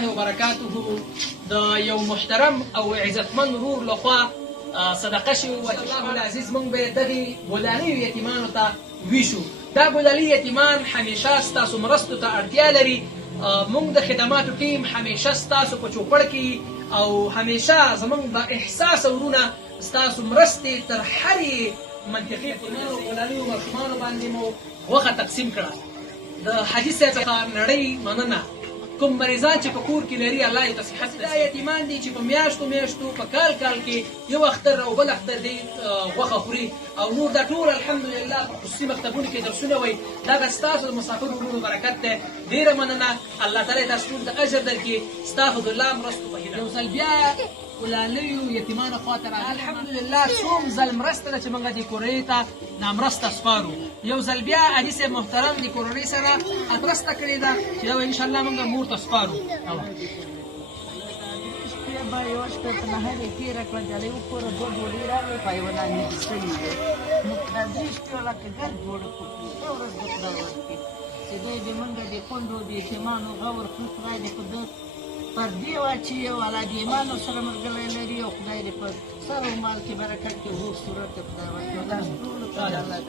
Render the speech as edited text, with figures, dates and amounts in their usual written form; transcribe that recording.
الله وبرکاته د یو محترم او عزتمن ورور لخوا صدقه شوې وه. الله العزیز موږ به دغې ګلالیو یتیمانو ته ویشو. دا ګلالي یتیمان همیشه ستاسو مرستو ته اړتیا لري. موږ د خدماتو ټیم همیشه ستاسو په چوپړ کې او همیشه زموږ با احساسه ورونه ستاسو مرستې تر هرې منطقې ګلالیو ماشومانو باندې مو غوښه تقسیم کړه. د حاجي صاحب څخه نړۍ مننه. کوم مریضان چې په کور کې لري الله یې ته صحت دا یتیمان دي چې په میاشتو میاشتو په کال کال کې یو اختر او بل اختر دی غوښه خوري او نور دا ټول الحمدلله په خصوصي مکتبونو کې درسونه وایي. دغه ستاسو د مسافر ورونو برکت دی. ډېره مننه. الله تعالی تاسو ټول د اجر درکړي. ستا فضلالله مرستو په هیله یو ځل بیا ګلالیو یتیمانو خواته راغلم. الحمدلله څوم ځل مرسته ده چې موږ دې کورنۍ ته دا مرسته سپارو. یو ځل بیا علي صاحب محترم د کورنۍ سره مرسته کړې ده چې دا انشاءالله موږ مور ته سپارو. به یوه شپه په نهارې تېره کړه د یو کوره دوه ډوډۍ راغلې په یوه لاندې ستړي وې نو دا درې شپې لکه ګرد جوړه کړو ښه ورځ د خدای ورکړي چې دی د موږ د کونډو د یتیمانو غور کړو. خدای دې په ده پردې واچوي او الله د ایمانو سره ملګری لري او خدای دې په سر او مال کې برکت کړي. هو صورت د خدای ورکړي. دا ټولو ته الله د